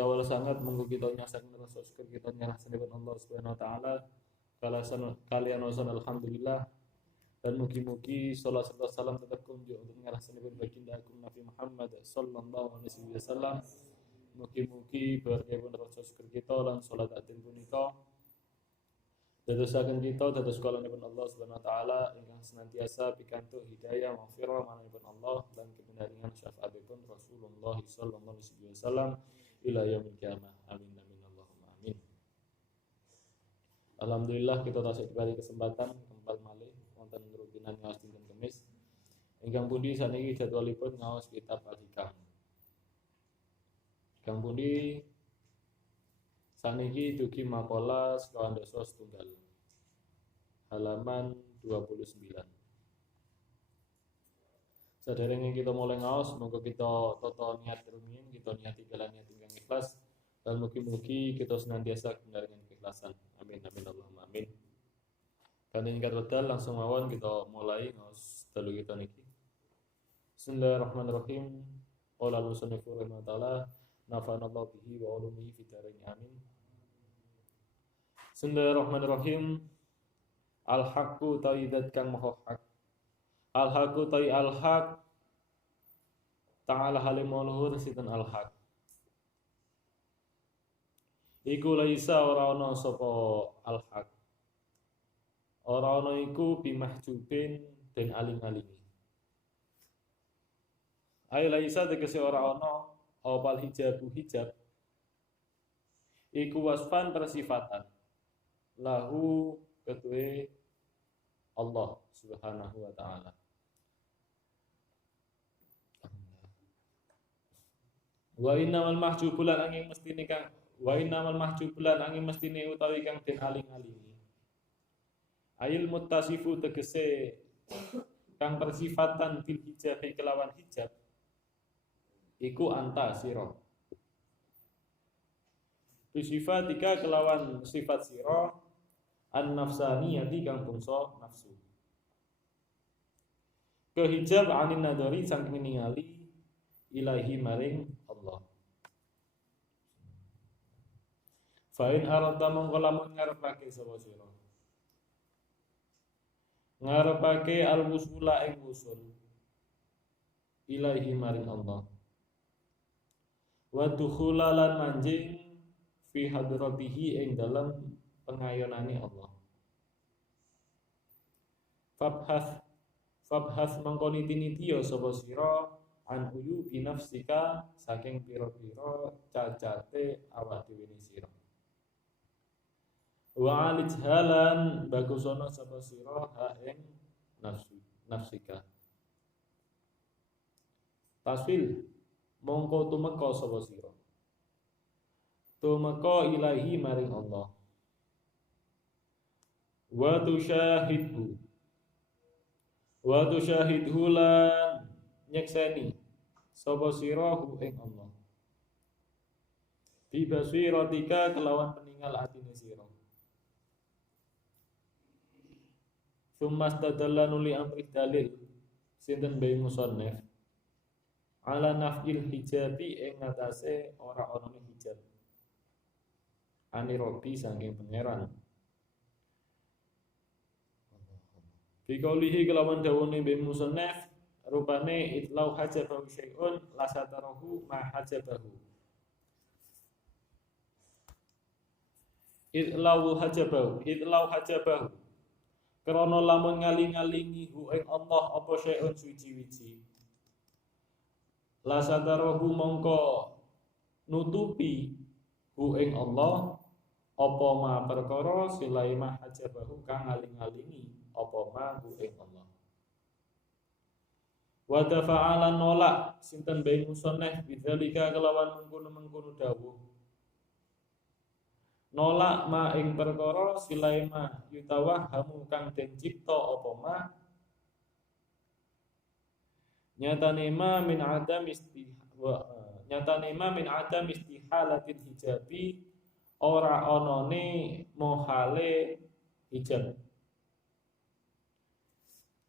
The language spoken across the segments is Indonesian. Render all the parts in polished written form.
awal sangat monggo kita nyasaken rasa syukur kita nyerahaken Allah Subhanahu wa taala kalian wasan alhamdulillah dan mugi-mugi salat serta salam tetap kunjuk untuk nyerahaken baginda agung Nabi Muhammad sallallahu alaihi wasallam. Mugi-mugi berkebun rasa syukur kita lan salat atin punika dadosaken kita dados kalanipun Allah Subhanahu wa taala ingkang senantiasa pikantuk hidayah maghfirah manipun Allah dan kebenaran syafaatipun Rasulullah sallallahu alaihi wasallam ila yaumil qiyamah. Amin amin Allahumma amin. Alhamdulillah kita tasih diberi kesempatan kembali malih wonten rutinan ngaos dinten Kamis. Ingkang pundi saniki jadwalipun ngaos kitab Al-Hikam. Ingkang pundi saniki dugi makalah sekawan dasa setunggal halaman 29. Saderenge kita mulai ngaos, monggo kita tata niat rumiyin, kita niati kalian niat ingkang ikhlas dan mugi-mugi kita senantiasa dengan keikhlasan. Amin amin Allahumma amin. Dan ingkang wedal langsung mawon kita mulai ngaos dalu kita niki. Bismillahirrahmanirrahim. Qala al-musannifu rahimahullah nafa'anallahu bihi wa ulumihi fid dharain amin. Bismillahirrahmanirrahim. Al-haqqu taidat kang maha hak. Al-haqqu tai al-haq ta'ala halimuluhur sinten al-haq. Iku laisa ora ana sapa al-haq. Ora ana iku bimahjubin den aling-alingi. Ai laisa tegese ora ana opal hijabu hijab. Iku wasfan persifatan. Lahu kedue Allah Subhanahu wa taala. Wa innamal mahjubulan angin mestine kang utawi kang den aling-alingi. Ayil muttasifu tegese kang persifatan bil hijab kelawan hijab iku anta sira. Bisifatika kelawan sifat sira an-nafsaniyati kang bangsa nafsu. Kehijab anin nadari saking ningali ilahi maring Allah. Fa in arada mongko lamun ngarepake sapa sira. Ngarepake al-wusula ing wusul ilahi maring Allah. Wa dukhula lan manjing fi hadratihi ing dalam pengayonane Allah. Fabhas mongko niti-niti ya sapa sira an uyu binafsika saking pira-pira cacate awak dhewe sira. Wa alijhalan bagusana sapa sira ha ing nafsika. Tasfil mongko tumeka sapa sira. Tumeka ilahi maring Allah. Wa tusyahidhu lan nyekseni sapa sira ing Allah. Bi basiratika kelawan peninggal atine sira. Summas tadalla nuli amri dalil sinten bae musannif ala nafil hijabi ing ngatasé ora onone hijab. Ani robi saking pangeran. Bikaulihi kelawan dawune bin musannaf rupane itlau hajabahu syai'un lasatarahu ma hajabahu. Itlau hajabahu krana lamun ngaling-alingi hu ing Allah apa syai'un suci-wici. Lasatarahu mongko nutupi hu ing Allah apa ma perkara silai ma hajabahu kang ngaling-alingi apa ma hu ing Allah. Wa tafa'ala nolak sinten bae musannaf bidzalika kelawan mengkono-mengkono dawuh. Nolak ma ing perkara silai ma yutawahhamu kang den cipta apa ma nyatane ma min adam istihalatin hijabi ora onone mohale hijab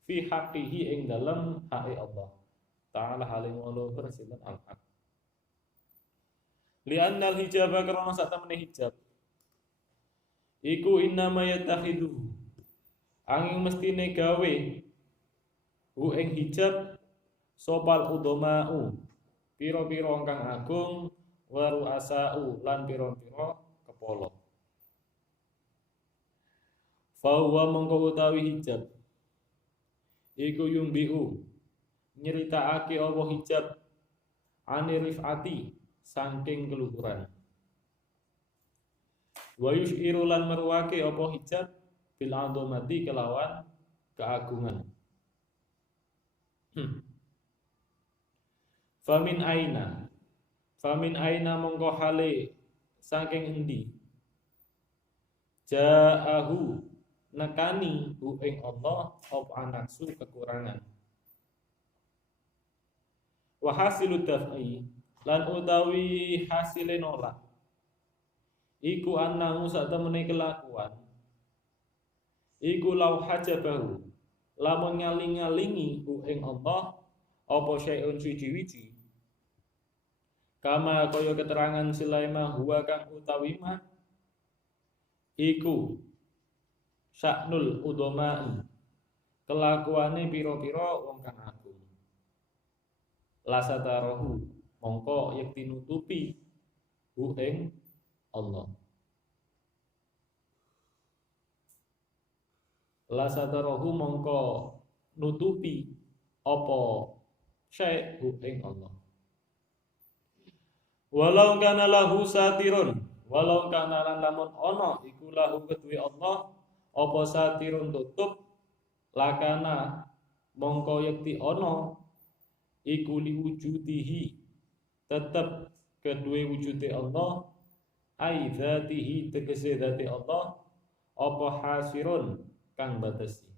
fi haqqihi ing dalem haqqi Allah ta'ala halim walu persilan al-haq. Li'annal hijaba karena sak temene hijab iku innama yatakhidu angin mestine gawe hu ing hijab sopal udoma'u piro-piro kang agung waru asa'u lan piro-piro kepolo. Fahuwa mongko utawi hijab iku yumbiu nyeritakake apa hijab anirifati saking keluhuran. Wa yushiru lan merwake apa hijab bil adhamati kelawan keagungan. Famin aina mongko hale saking endi ja'ahu nekani hu ing Allah apa anaksu kekurangan. Wa hasilu daf'i lan utawi hasile nolak iku annahu sak temene kelakuan iku lau hajabahu lamun ngaling-ngalingi hu ing Allah apa syai'un suci-wici kama kaya keterangan silaima huwa kang utawi mah iku sya'nul udhama'i kelakuane pira-pira wong kang agung lasatarahu mongko yekti nutupi hu ing Allah. Lasatarahu mongko nutupi apa syai' hu ing Allah. Walau kana lahu satirun, walau kana lan lamun ana iku lahu kedue Allah apa satirun tutup lakana mongko yekti ana iku liwujudihi tetep kedue wujude Allah ai dzatihi tegese dzati Allah apa hasirun kang batasi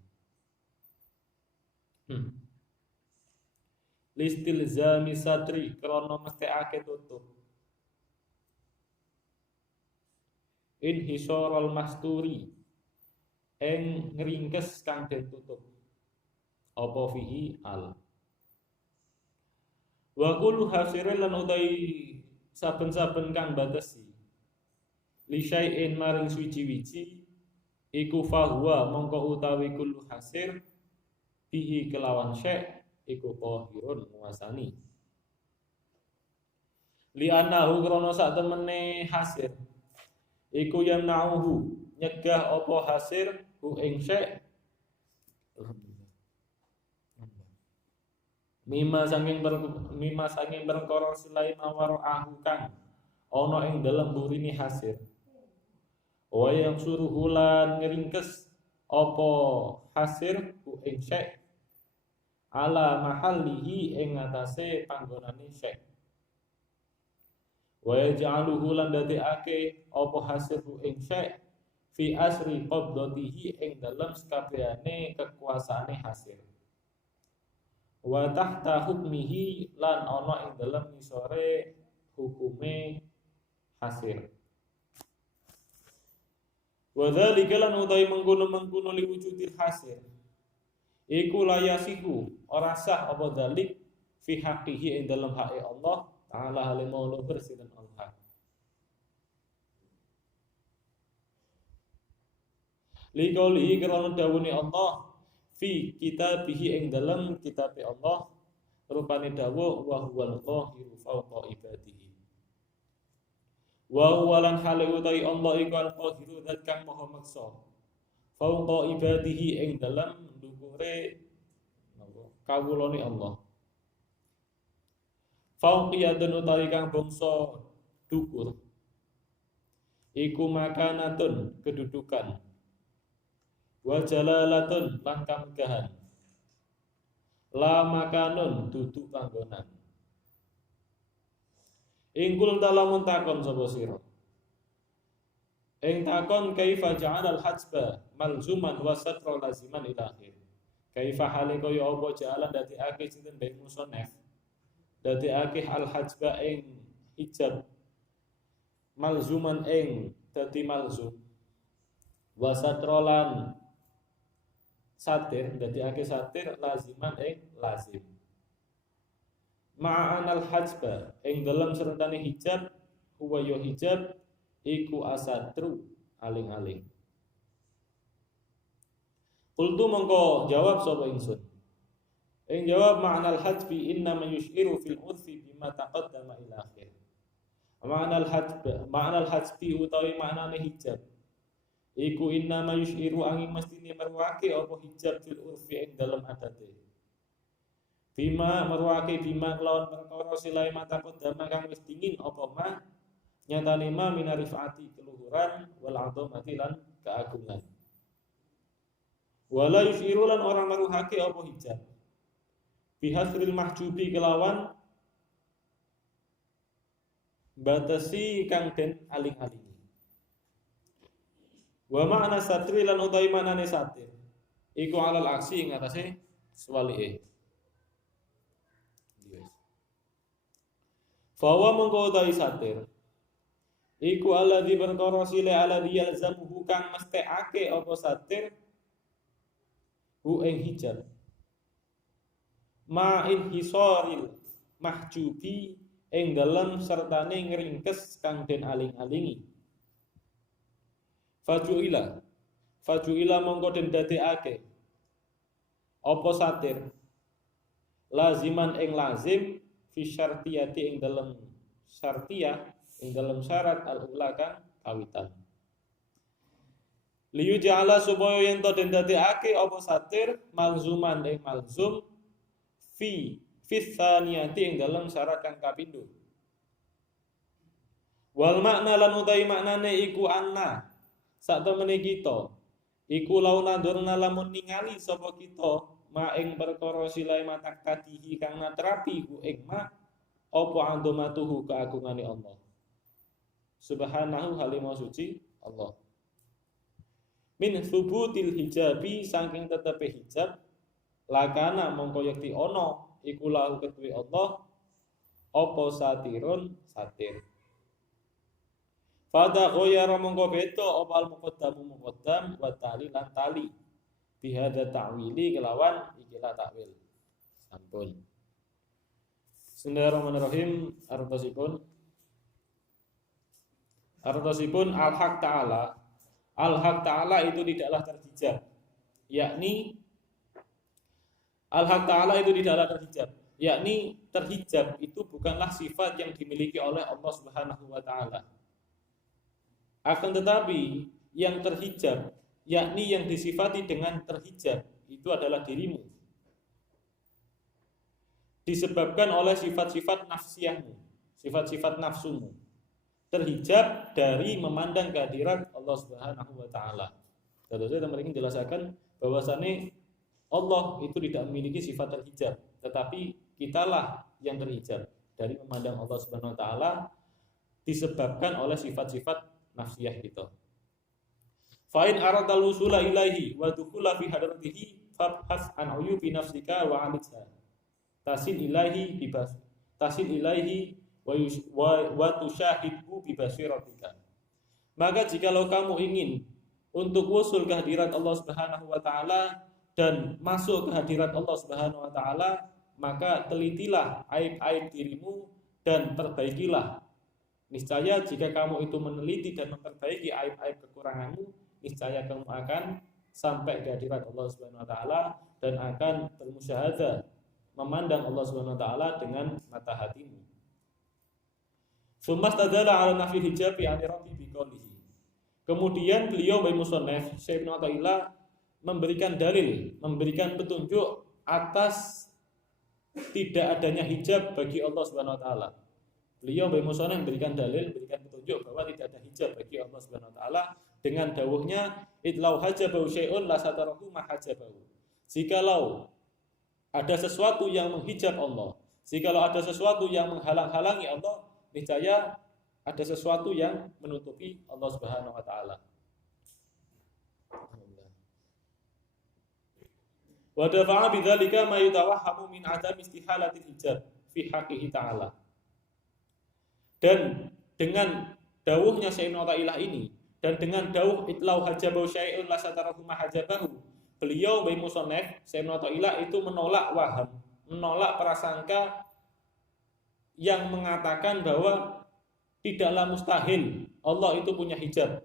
listilzami satri krana mesthekake tutup inhisaral masturi ing ngringkes kang den tutup apa fihi al wa kullu hasirin lan utai saben-saben kang batasi li syai'in maring suci-wici iku fahuwa mongko utawi kullu hasir bihi kelawan syai' iku qahirun muasani li annahu krana sak temene hasir iku yamna'uhu nyegah apa hasir hu ing syai' Mima sanging perkara selain awaro ahu kang ana ing dalem burine hasir. Wa yang suruh hulan ngeringkes apa hasir ku ing syai' ala mahallihi ing atase panggonane syai'. Wa yaj'aluhu lan dadekake apa hasir ku ing syai' fi asri qabdatihi ing dalem sakabehane kekuasaane hasir. Wa tahta hukmihi lan ana ing dalem ngisore hukume hasir. Wa dzalika lan utawi mengkono li wujudil hasir iku layasihu ora sah apa dzalik fi haqqihi ing dalem hake Allah taala halimau bersinan Allah. Liqauli karana dawuhe Allah fi kitabihi ing dalem kitabe Allah rupane dawuh wa huwal qahiru fawqa ibadihi wa walan hale utai Allah iku al qahiru zat kang maha meksa fawqa ibadihi ing dalem ndukure kawulane Allah fawqiyatun utawi kang bangsa dukur iku makanatun kedudukan wa jalalatun lan kamegahan la makanun duduk panggonan ingkul talamun takon sapa sira ing takon kaifa ja'al al-hajba malzuman wa satra laziman ila akhir kaifa hale kaya apa ja'alan dadekake sinten bae musannaf dadekake al-hajba ing hijab malzuman ing dadi malzum wa satra lan satir dadekake satir laziman ing lazim ma'anal hajba ing dalam sertane hijab huwa ya hijab iku asatru aling-aling. Qultu mongko jawab sapa ingsun. Ing jawab ma'nal hajbi inna ma yushiru fil urfi bima taqaddama ila akhir. Ma'nal hajbi utawi maknane hijab. Iku inna ma yushiru angin mestine merwake apa hijab fil urfi ing dalem adate. Bima merwake bima kelawan perkara silai mata qaddama kang wis dingin apa mah nyatane ma minarifaati keluhuran wal azamati lan keagungan. Wala yushiru lan orang meruhake apa hijab. Bihasril mahjubi kelawan batasi kang den aling-alingi. Wa ma'na satri lan utawi manane satir. Iku alal aksi ing atase swalike. Fawa mongko utawi satir. Iku alladzi perkara sile alladzi yalzamuhu kang mesthekake apa satir hu ing hijab. Ma'in hisoril mahjubi ing dalem sertane ngringkes kang den aling-alingi. Fajuila mongko den dadekake apa satir laziman ing lazim fi syartiyati ing dalem syartiyah ing dalem syarat al-ula kang kawitan. Liyu ja'ala supaya yen to den dadekake apa satir malzuman ing malzum fi tsaniyati ing dalem syarat kang kapindho. Wal makna lan utawi maknane iku anna sak temene kita iku launa durna lamun ningali sapa kita ma ing perkara silai matak tadihi kang natrapi ku ing ma apa andomatuhu keagungane Allah subhanahu halimah suci Allah min thubutil hijabi saking tetepe hijab lakana mongko yakti ana iku lahu ketuwe Allah apa satirun satir. Fada khoyara mongko beda apa al muqaddam wa tali lan tali bihada ta'wili kelawan ikilah takwil. Sampun. Bismillahirrahmanirrahim. Artosipun al-haq ta'ala. Al-haq ta'ala itu tidaklah terhijab. Yakni al-haq ta'ala itu tidaklah terhijab. Yakni terhijab itu bukanlah sifat yang dimiliki oleh Allah Subhanahu wa taala. Akan tetapi yang terhijab, yakni yang disifati dengan terhijab, itu adalah dirimu. Disebabkan oleh sifat-sifat nafsiyahmu, sifat-sifat nafsumu. Terhijab dari memandang kehadiran Allah Subhanahu wa taala. Terus saya ingin jelaskan bahwasannya Allah itu tidak memiliki sifat terhijab, tetapi kitalah yang terhijab dari memandang Allah Subhanahu wa taala disebabkan oleh sifat-sifat nafsiyah kita. Fa'in aradal wusula ilaihi wa dukhula fi hadratihi fabhas an uyubi nafsika wa alijha. Tasil ilaihi wa tusyahidhu bi basiratika. Maka jikalau kamu ingin untuk wusul kehadirat Allah Subhanahu wa taala dan masuk kehadirat Allah Subhanahu wa taala, maka telitilah aib-aib dirimu dan perbaikilah. Niscaya jika kamu itu meneliti dan memperbaiki aib-aib kekuranganmu, niscaya kamu akan sampai ke hadirat Allah Subhanahu wa taala dan akan bermusyahadah memandang Allah Subhanahu wa taala dengan mata hatimu. Sumastadala ala nafi hijabi an rabbi biqaulihi. Kemudian beliau Bayi Musannaf Syekh Ibnu Athaillah memberikan dalil, memberikan petunjuk atas tidak adanya hijab bagi Allah Subhanahu wa taala. Beliau Bayi Musannaf memberikan dalil, memberikan petunjuk bahwa tidak ada hijab bagi Allah Subhanahu wa taala dengan dawuhnya itlau hajabahu syai'un la satarahu ma hajabahu. Jikalau ada sesuatu yang menghijab Allah, jikalau ada sesuatu yang menghalang-halangi Allah, niscaya ada sesuatu yang menutupi Allah Subhanahu wa taala. Wa dafa'a bidzalika ma yutawahhamu min adam istihalatil hijab fi haqqihi ta'ala. Dan dengan dawuhnya Syekh Ibnu Athaillah ini dan dengan dawuh itlau hajabahu syai'un la satarahu ma hajabahu, beliau Bayi Musannaf Syekh Ibnu Athaillah itu menolak waham, menolak prasangka yang mengatakan bahwa tidaklah mustahil Allah itu punya hijab.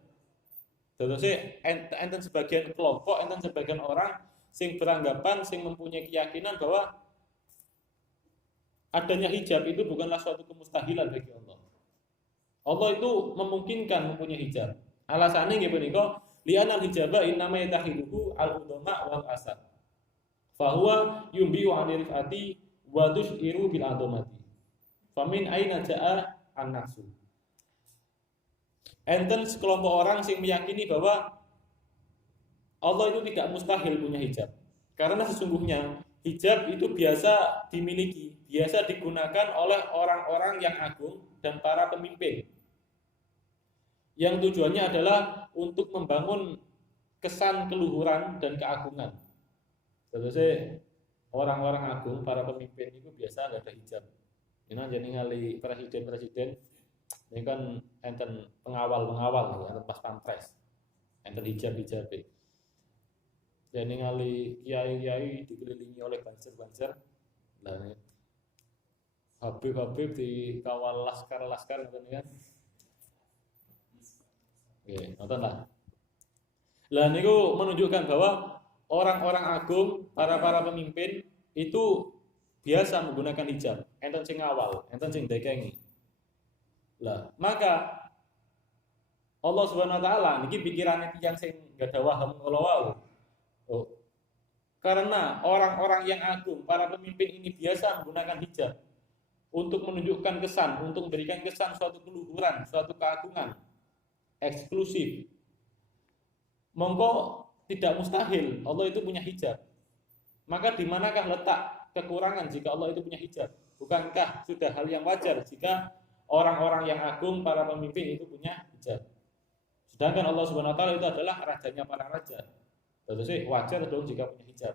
Terus enten sebagian kelompok, enten sebagian orang sing beranggapan, sing mempunyai keyakinan bahwa adanya hijab itu bukanlah suatu kemustahilan bagi Allah. Allah itu memungkinkan mempunyai hijab. Alasannya nggih punika, li'anal hijaba innama yatahiduhu al-udama wal asad. Fahuwa yumbiu 'anil rifati wa tushiru bil adomati. Famin aina ja'a an-nafsu. Enten sekelompok orang yang meyakini bahwa Allah itu tidak mustahil punya hijab. Karena sesungguhnya hijab itu biasa dimiliki, biasa digunakan oleh orang-orang yang agung dan para pemimpin. Yang tujuannya adalah untuk membangun kesan keluhuran dan keagungan. Terus orang-orang agung, para pemimpin itu biasa nggak ada hijab. Ini jadi ngali presiden-presiden ini kan enten pengawal, enten pas pampres, enten hijab. Jadi ngali kiai dikelilingi oleh banser. Nah, Habib dikawal laskar ngoten kan. Oke, nonton lah. Lah niku menunjukkan bahwa orang-orang agung, para pemimpin itu biasa menggunakan hijab. Enten sing ngawal, enten sing dekengi. Lah, maka Allah Subhanahu wa taala niki pikirane tiyang sing gadah waham kala wau. Oh. Karena orang-orang yang agung, para pemimpin ini biasa menggunakan hijab untuk menunjukkan kesan, untuk memberikan kesan suatu keluhuran, suatu keagungan eksklusif. Monggo tidak mustahil Allah itu punya hijab. Maka di manakah letak kekurangan jika Allah itu punya hijab? Bukankah sudah hal yang wajar jika orang-orang yang agung, para pemimpin itu punya hijab? Sedangkan Allah Subhanahu wa taala itu adalah rajanya para raja. Terus wajar dong jika punya hijab.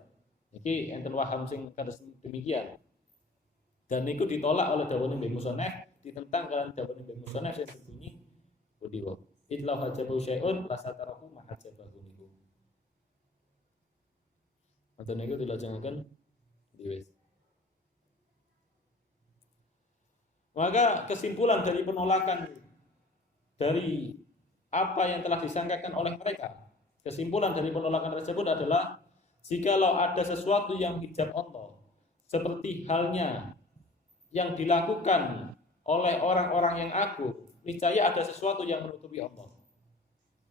Iki enten waham sing kados demikian. Dan itu ditolak oleh dawuh Ibnu Musannaf, ditentang kalian dawuh Ibnu Musannaf yang berbunyi budiwa. Idlau hajabu syai'un lasatarahu mahajabahu niku. Atau niku dilajengaken diwis. Maka kesimpulan dari penolakan dari apa yang telah disangkakan oleh mereka, kesimpulan dari penolakan tersebut adalah jikalau ada sesuatu yang hijab Allah, seperti halnya yang dilakukan oleh orang-orang yang agung, niscaya ada sesuatu yang menutupi Allah.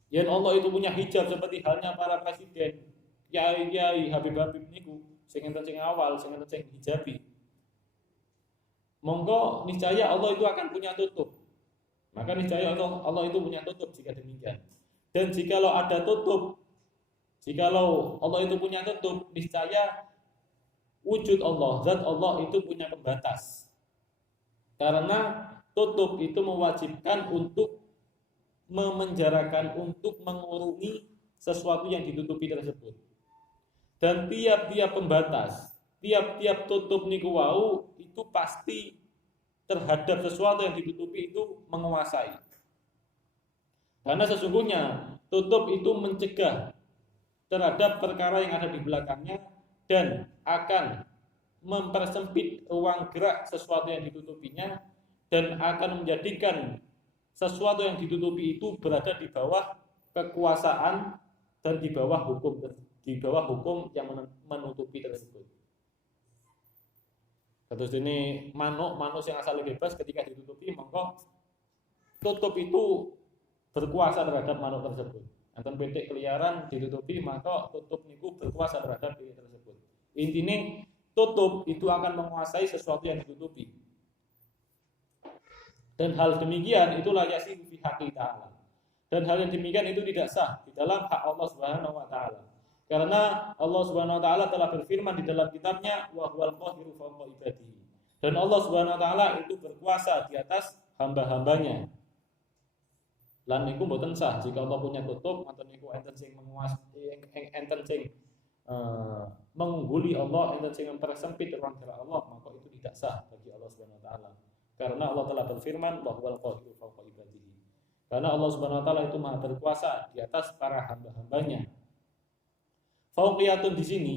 Yang Allah itu punya hijab seperti halnya para presiden, kiai, habib-habib niku, sing enten sing awal, sing enten sing hijabi. Monggo niscaya Allah itu akan punya tutup. Maka niscaya Allah itu punya tutup jika demikian. Dan jikalau ada tutup, jikalau Allah itu punya tutup, niscaya wujud Allah, zat Allah itu punya pembatas. Karena tutup itu mewajibkan untuk memenjarakan, untuk mengurungi sesuatu yang ditutupi tersebut. Dan tiap-tiap pembatas, tiap-tiap tutup niku wau itu pasti terhadap sesuatu yang ditutupi itu menguasai. Karena sesungguhnya tutup itu mencegah terhadap perkara yang ada di belakangnya dan akan mempersempit ruang gerak sesuatu yang ditutupinya dan akan menjadikan sesuatu yang ditutupi itu berada di bawah kekuasaan dan di bawah hukum yang menutupi tersebut. Terus ini manuk yang asal bebas ketika ditutupi, maka tutup itu berkuasa terhadap manuk tersebut. Anton petik keliaran ditutupi, maka tutup niku berkuasa terhadap petik tersebut. Intinya tutup itu akan menguasai sesuatu yang ditutupi. Dan hal demikian itulah yasihu fi haqqi ta'ala. Dan hal yang demikian itu tidak sah di dalam hak Allah Subhanahu wa taala. Karena Allah Subhanahu wa taala telah berfirman di dalam kitabnya wa huwal qahiru fawqa ibadihi. Dan Allah Subhanahu wa taala itu berkuasa di atas hamba-hambanya. Lan niku mboten sah jika Allah punya tutup atau niku enten sing menguasai, enten sing mengungguli Allah, enten sing mempersempit ruang gerak Allah, maka itu tidak sah bagi Allah Subhanahu wa taala. Karena Allah telah berfirman bahwa al-qahiru fawqa ibadihi. Karena Allah Subhanahu wa taala itu Maha berkuasa di atas para hamba-hambanya. Fauqiyatun di sini,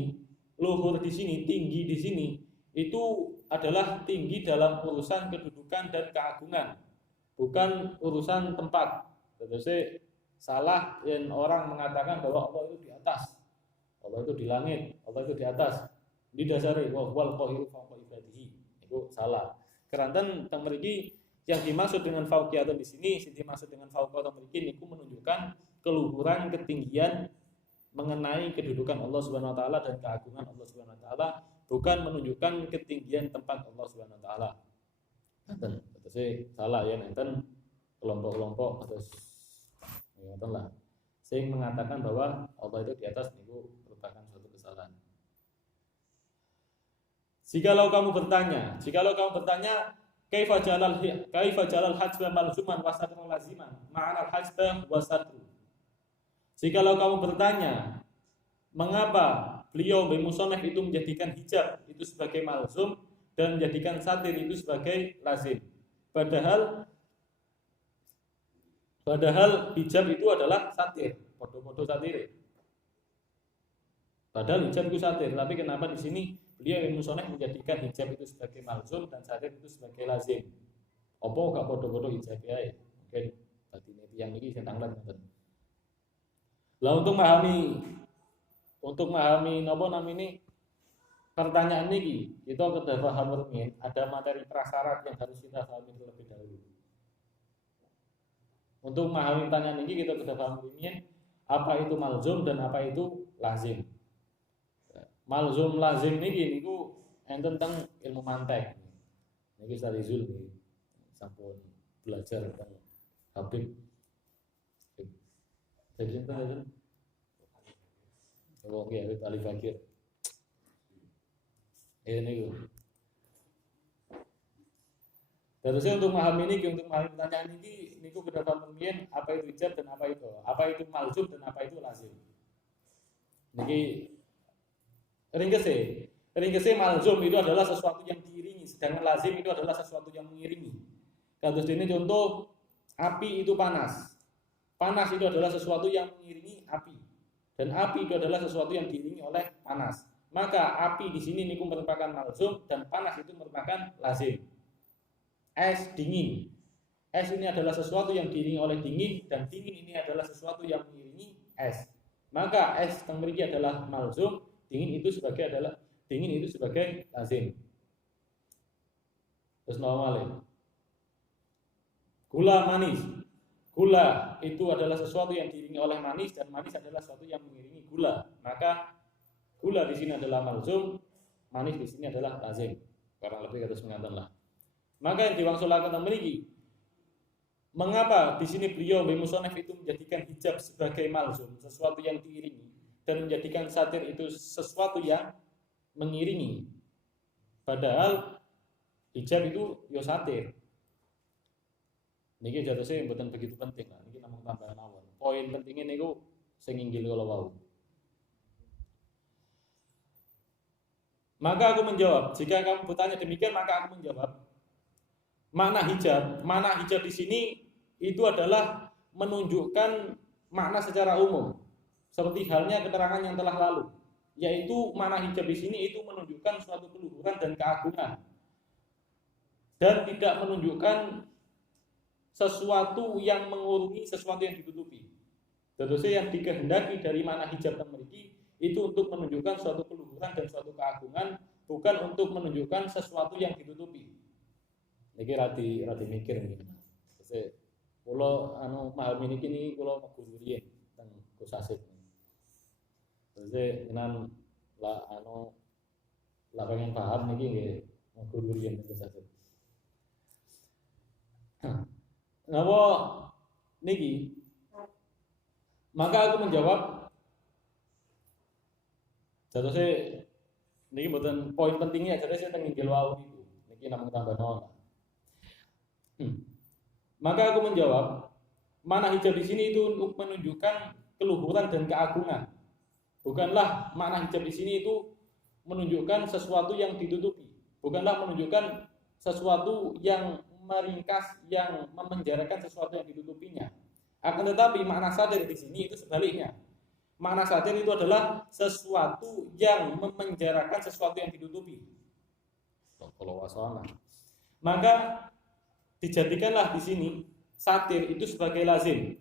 luhur di sini, tinggi di sini itu adalah tinggi dalam urusan kedudukan dan keagungan. bukan urusan tempat. Terus salah yang orang mengatakan bahwa Allah itu di atas, Allah itu di langit, Allah itu di atas. Didasari wa huwal qahiru fawqa ibadihi. Itu salah. Keranten teng mriki yang dimaksud dengan fauqiyatun di sini, dimaksud dengan fauqiyatun mriki niku menunjukkan keluhuran, ketinggian mengenai kedudukan Allah Subhanahu wa taala dan keagungan Allah Subhanahu wa taala, bukan menunjukkan ketinggian tempat Allah Subhanahu wa taala. Ngaten, terus salah ya nenten kelompok-kelompok terus ngoten lah. Sing mengatakan bahwa Allah itu di atas niku merupakan suatu kesalahan. Jikalau kamu bertanya, kaifa jalal hajba malzuman wa sadrun laziman ma'anal hajba wa sadru. Jikalau kamu bertanya, mengapa beliau Musonef itu menjadikan hijab itu sebagai malzum dan menjadikan satir itu sebagai lazim. Padahal hijab itu adalah satir, podo-podo satir. Padahal hijab itu satir, tapi kenapa di sini beliau Musonef menjadikan hijab itu sebagai malzum dan satir itu sebagai lazim? Apa gak podo-podo hijab ya? Mungkin tadi yang ini saya tanglet ngoten. Lah untuk memahami napa namanya pertanyaan ini, kita kedah paham rumiyin, ada materi prasyarat yang harus kita pahami terlebih dahulu. Untuk memahami pertanyaan ini, kita kedah paham rumiyin apa itu malzum dan apa itu lazim. Malzum lazim niki niku enten tentang ilmu mantek. Niki Sarizul niki sampun belajar tentang Habib. Jadi enten wong ya Habib Ali Fakir. Niku. Terusnya untuk memahami pertanyaan ini niku kedah paham apa itu hijab dan apa itu malzum dan apa itu lazim. Niki ringkese malzum itu adalah sesuatu yang diiringi, sedangkan lazim itu adalah sesuatu yang mengiringi. Kados dene contoh, api itu panas. Panas itu adalah sesuatu yang mengiringi api. Dan api itu adalah sesuatu yang diiringi oleh panas. Maka api di sini niku merupakan malzum dan panas itu merupakan lazim. Es dingin. Es ini adalah sesuatu yang diiringi oleh dingin dan dingin ini adalah sesuatu yang mengiringi es. Maka es yang mriki adalah malzum, dingin itu sebagai lazim. Terus normal. Gula manis. Gula itu adalah sesuatu yang diiringi oleh manis dan manis adalah sesuatu yang mengiringi gula. Maka gula di sini adalah malzum, manis di sini adalah lazim. Kurang lebih harus mengantarlah. Maka yang diwangsulaken memiliki mengapa di sini beliau Musonef itu menjadikan hijab sebagai malzum, sesuatu yang diiringi, dan menjadikan satir itu sesuatu yang mengiringi. Padahal hijab itu yo satir. Niki jatuhnya mboten begitu penting lah. Niki namung tambahan awal. Poin pentingnya niku sing inggil kala wau. Maka aku menjawab, jika kamu bertanya demikian maka aku menjawab. Makna hijab di sini itu adalah menunjukkan makna secara umum. Seperti halnya keterangan yang telah lalu, yaitu makna hijab di sini itu menunjukkan suatu keluhuran dan keagungan, dan tidak menunjukkan sesuatu yang mengurungi sesuatu yang ditutupi. Terusnya yang dikehendaki dari makna hijab yang memiliki itu untuk menunjukkan suatu keluhuran dan suatu keagungan, bukan untuk menunjukkan sesuatu yang ditutupi. Niki rati mikir niki. Terus kula memahami niki kula guru riyen teng Kusasit. Terus tenan la pengen paham niki nggih guru riyen teng Kusasit. Napa niki? Maka aku menjawab, jatuhnya niki mboten poin pentingnya, jatuhnya teng inggil wau niku. Niki namung tambah nol. Maka aku menjawab, makna hijab di sini itu untuk menunjukkan keluhuran dan keagungan. Bukanlah makna hijab di sini itu menunjukkan sesuatu yang ditutupi. Bukanlah menunjukkan sesuatu yang meringkas, yang memenjarakan sesuatu yang ditutupinya. Akan tetapi makna satir di sini itu sebaliknya. Makna satir itu adalah sesuatu yang memenjarakan sesuatu yang ditutupi. Kalau wasana. Maka dijadikanlah di sini satir itu sebagai lazim.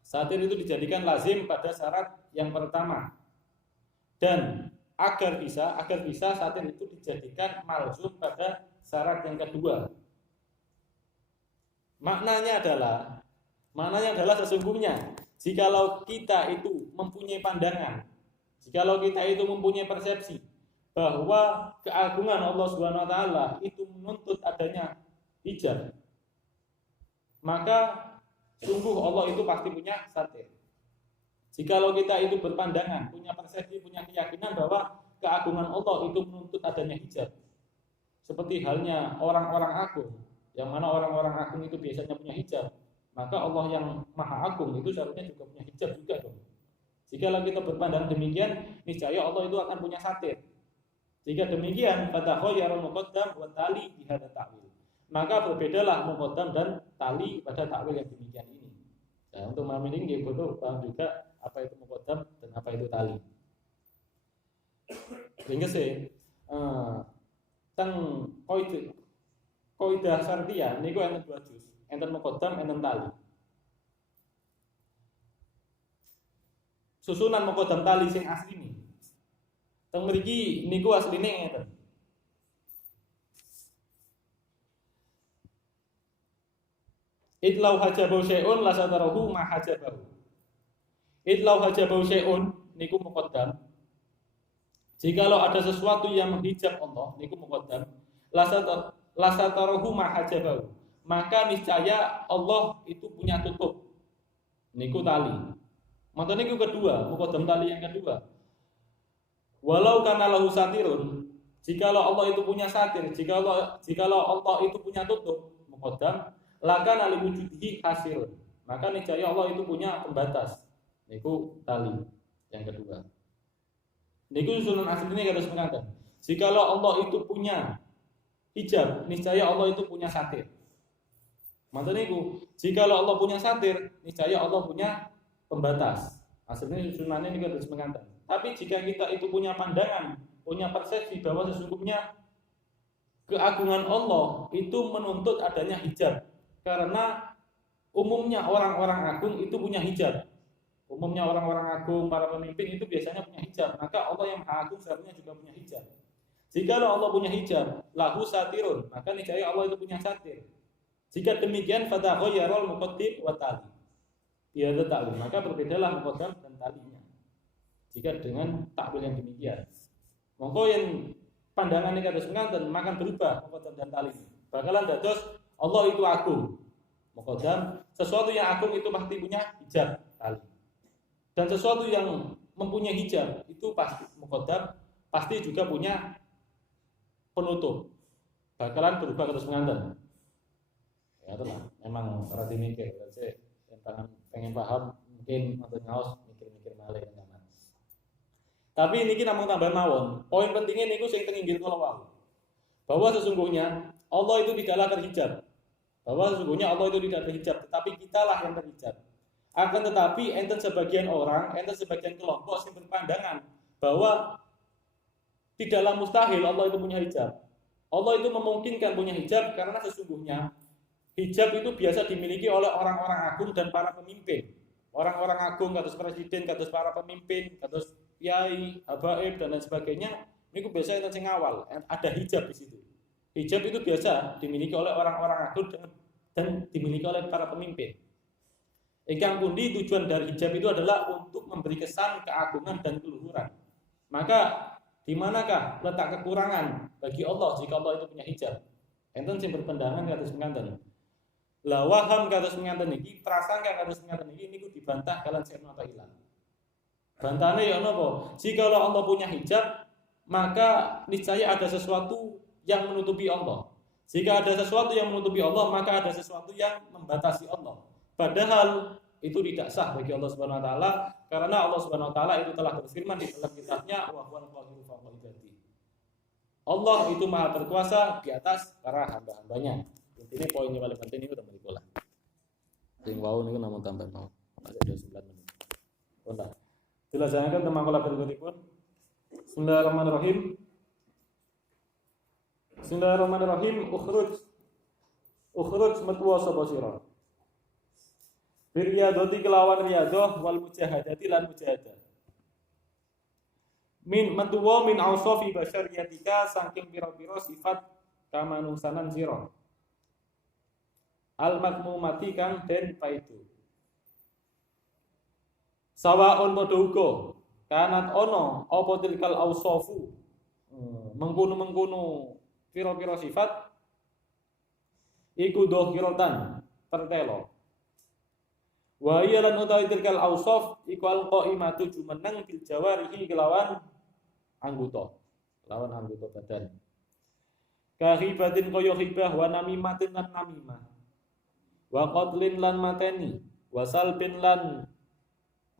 Satir itu dijadikan lazim pada syarat yang pertama. Dan agar bisa satir itu dijadikan malzum pada syarat yang kedua. Maknanya adalah sesungguhnya jikalau kita itu mempunyai pandangan, jikalau kita itu mempunyai persepsi bahwa keagungan Allah Subhanahu wa taala itu menuntut adanya hijab, maka sungguh Allah itu pasti punya satir. Jikalau kita itu berpandangan, punya persepsi, punya keyakinan bahwa keagungan Allah itu menuntut adanya hijab, seperti halnya orang-orang agung, yang mana orang-orang agung itu biasanya punya hijab, maka Allah yang maha agung itu seharusnya juga punya hijab juga dong. Jikalau kita berpandangan demikian, niscaya Allah itu akan punya satir. Jika demikian, fatakhayyarul muqaddam wa tali bi hadza ta'wil. Maka berbedalah muqaddam dan tali pada takwil yang demikian ini. Nah, untuk memahami ini butuh paham juga apa itu muqaddam dan apa itu tali. Sehingga teng kaidah syartiyah niku enten dua juz, enten muqaddam, enten tali. Susunan muqaddam tali sing asline. Teng mriki niku asline ngeten. Idlau hajabahu syai'un la satarahu ma hajabahu. Idlau hajabahu syai'un niku muqaddam. Jikalau ada sesuatu yang menghijab Allah niku muqaddam, la satarahu ma hajabahu. Maka niscaya Allah itu punya tutup. Niku tali. Maka niku kedua, muqaddam tali yang kedua. Walau kana lahu satirun, jikalau Allah itu punya satir, jikalau Allah itu punya tutup, muqaddam laka nali wujudihi hasirun, maka niscaya Allah itu punya pembatas. Niku tali yang kedua. Niku susunan aslinya harus mengatakan, jikalau Allah itu punya hijab, niscaya Allah itu punya satir. Maksudnya niku, jikalau Allah punya satir, niscaya Allah punya pembatas. Aslinya susunannya ini harus mengatakan. Tapi jika kita itu punya pandangan, punya persepsi bahwa sesungguhnya keagungan Allah itu menuntut adanya hijab. Karena umumnya orang-orang agung itu punya hijab. Umumnya orang-orang agung, para pemimpin itu biasanya punya hijab. Maka Allah yang maha agung seharusnya juga punya hijab. Jika Allah punya hijab, lahu satirun, maka niscaya Allah itu punya satir. Jika demikian, fatakhayyarul muqaddam wa tali. Dia takwil, maka berbedalah muqaddam dan talinya. Jika dengan takwil yang demikian, mongko yang pandangan ini harus menganten, makan berubah muqaddam dan tali. Bakalan dados Allah itu agung, muqaddam. Sesuatu yang agung itu pasti punya hijab tali. Dan sesuatu yang mempunyai hijab itu pasti muqaddam, pasti juga punya penutup. Bakalan berubah terus menganten. Ya itulah, memang rada mikir. Saya pengen paham mungkin untuk ngaos mikir-mikir malih nyaman. Tapi niki namung tambahan mawon. Poin pentingnya niku sing teng inggil kula wau. Bahwa sesungguhnya Allah itu tidaklah terhijab. Bahwa sesungguhnya Allah itu tidak terhijab, tetapi kitalah yang terhijab. Akan tetapi enten sebagian orang, enten sebagian kelompok yang berpandangan bahwa tidaklah mustahil Allah itu punya hijab. Allah itu memungkinkan punya hijab karena sesungguhnya hijab itu biasa dimiliki oleh orang-orang agung dan para pemimpin. Orang-orang agung, kados presiden, kados para pemimpin, kados kiai, habaib dan lain sebagainya, ini biasanya enten sing awal, ada hijab di situ. Hijab itu biasa dimiliki oleh orang-orang agung dan dimiliki oleh para pemimpin. Ingkang pundi tujuan dari hijab itu adalah untuk memberi kesan keagungan dan keluhuran. Maka di manakah letak kekurangan bagi Allah jika Allah itu punya hijab? Enten sing berpandangan kados menganten. Lah waham kados menganten iki, prasangka kados menganten iki niku dibantah kalian Syekh Mu'tazilah. Bantahane ya napa? Jika Allah punya hijab, maka niscaya ada sesuatu yang menutupi Allah. Jika ada sesuatu yang menutupi Allah, maka ada sesuatu yang membatasi Allah. Padahal itu tidak sah bagi Allah Subhanahu wa taala karena Allah Subhanahu wa taala itu telah berfirman di dalam kitabnya wa huwal qahiru fawqa ibadihi. Allah itu maha berkuasa di atas para hamba-hambanya. Intinya poinnya paling penting itu teman ikulah. Sing wau niku namung tambah mau. Ada 9 menit. Ulah. Dilaksanakan teman kula berikutipun. Bismillahirrahmanirrahim. Bismillahirrahmanirrahim. ukhruj metu sapa sira biryadati kelawan riyadah wal mujahadati lan mujahadah min metuwa min ausofi basyariyatika saking pira-pira sifat kamanungsanan sira al makmumati kang den paidu sawaun padha uga kanat ono apa tilkal ausofu mengkono-mengkono pira-pira sifat iku dhahiratan tertelo wa iya lan utawi tilkal ausof iku al qaimatu jumeneng bil jawarihi kelawan anggota badan kahibatin kaya hibah wa namimatin lan namimah wa qatlin lan mateni wa salbin lan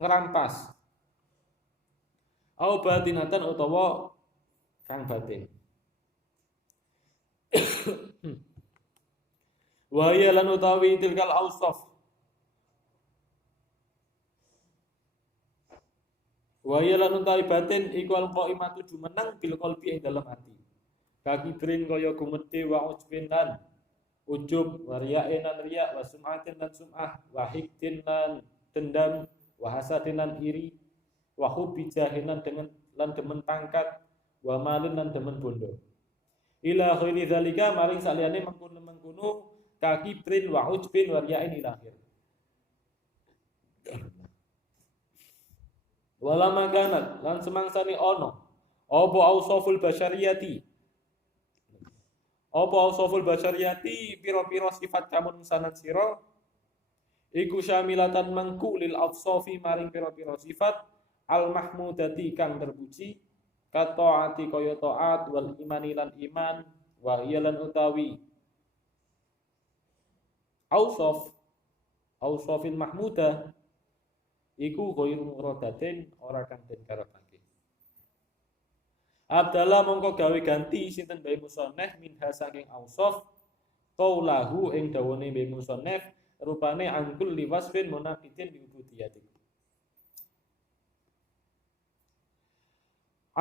ngerampas au batinatan utawa kang batin wa iya lan utawi tilkal ausof wa ya lan utawi batin iku al qaimatu jumeneng bil qalbi ing dalem ati kaki brin kaya gumete wa ujbin lan ujub wa riya'in lan riya' wa sum'atin lan sum'ah wa hikdin lan dendam wa hasadin lan iri wa hubbi jahin lan demen pangkat wa malin lan demen bondo ila ghairi zalika maring saliyane mengkono kaki brin wa ujbin wa riya'in ila akhir wala maganat lan semangsane ono apa ausoful basyariyati pira-pira sifat kamunsanan sira iku syamilatan mangku lil awsofi maring pira-pira sifat al mahmudati kang terpuji kataati kaya taat wal imani lan iman wa lan utawi ausofil mahmudah iku ghairu muradatin ora kang den karepake. Abdallah mongko gawe ganti sinten bae musannaf minha saking ausof qaulahu ing dawane bae musannaf rupane angkul liwasfin munafiqin bi ubudiyati.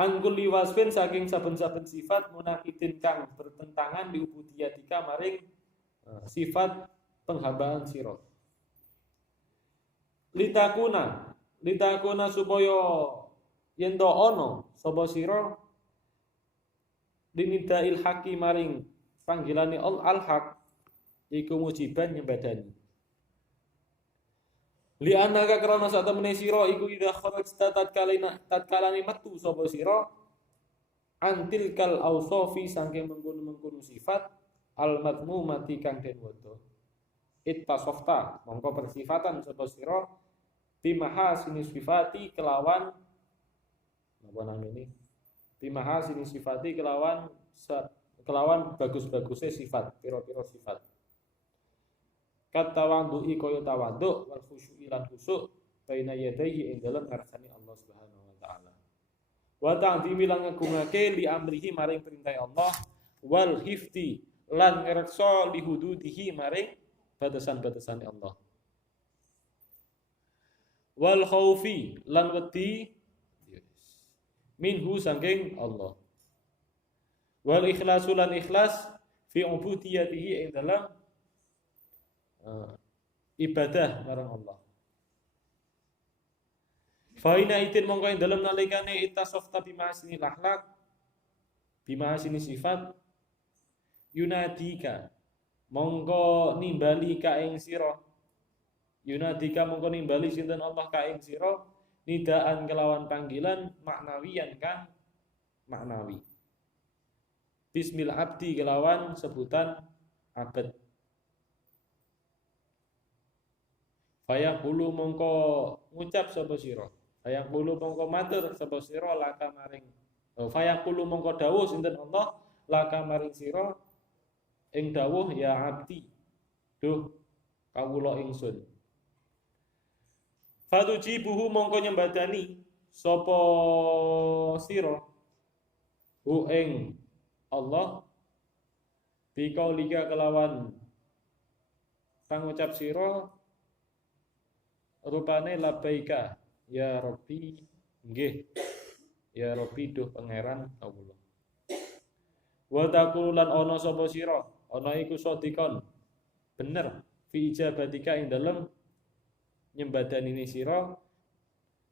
Angkul liwasfin saking saben-saben sifat munafiqin kang bertentangan di ubudiyatika maring sifat penghambaan sira. Litakuna supaya yen to ana sapa sira dinidail haqi maring panggilane al haq iku mujiban nyembadani li anaka krana sak temene sira iku ida kharajta tatkalane metu sapa sira antil kal ausofi saking mengkono-mengkono sifat al madmumati kang den wada ittasofta mongko persifatan sapa sira bimaha sini sifati kelawan apa namanya bimaha sini sifati kelawan bagus-bagusnya sifat pira-pira sifat katawadui kaya tawadhu wal khusyu'i lan khusyuk baina yadayhi ing dalem ngarsane Allah Subhanahu wa taala wa ta'dhimi lan ngagungake li amrihi maring perintah Allah wal hifdi lan ngreksa li hududihi maring batasan-batasan Allah wal khaufi lan wedi minhu saking Allah wal ikhlasu lan ikhlas fi ubudiyatihi ing dalam ibadah marang Allah fa ina itin mongko ing dalam nalikane ittasafta bimahasini akhlak bimahasini sifat yunadika mongko nimbali ka ing sira yunadika mongko nimbali sinten Allah ka ing sira nidaan kelawan panggilan maknawiyan kang maknawi bismil abdi kelawan sebutan abad fayaqulu mongko ngucap sapa sira fayaqulu mongko matur sapa sira laka maring fayaqulu mongko dawuh sinten Allah laka maring sira ing dawuh ya abdi duh kawula ingsun fatujibuhu mongko nyembadani sapa sira hu ing Allah bikaulika kelawan pangucap sira rupane labbaika ya Rabbi nggih ya Rabbi duh pangeran kawula wa taqulan ana sapa sira ana iku sadikon bener fi ijabatika ing dalem nyembadanini sira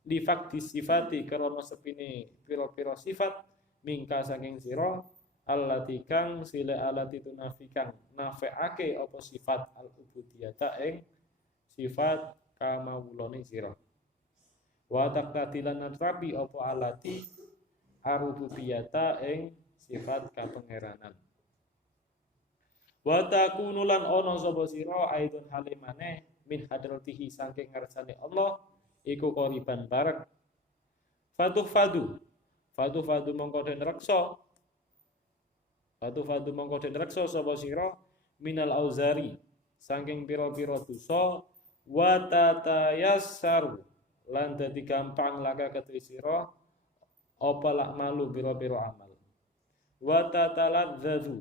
li fakti sifati karena sepine pira-pira sifat mingka saking sira allati kang sila alati tunafikang nafeake apa sifat al ubudiyata ing sifat kamawulane sira wa taqtadilan natrabi apa alati arububiyata ing sifat kapangeranan wa takunu lan ana sapa sira aidun halimane min hadratihi saking ngarsane Allah iku qoriban barek fadu mongko den reksa sapa sira minal auzari saking pira-pira dosa wa tatayassaru lan dadi gampang laka ketui sira apa lak malu pira-pira amal wa tataladzzu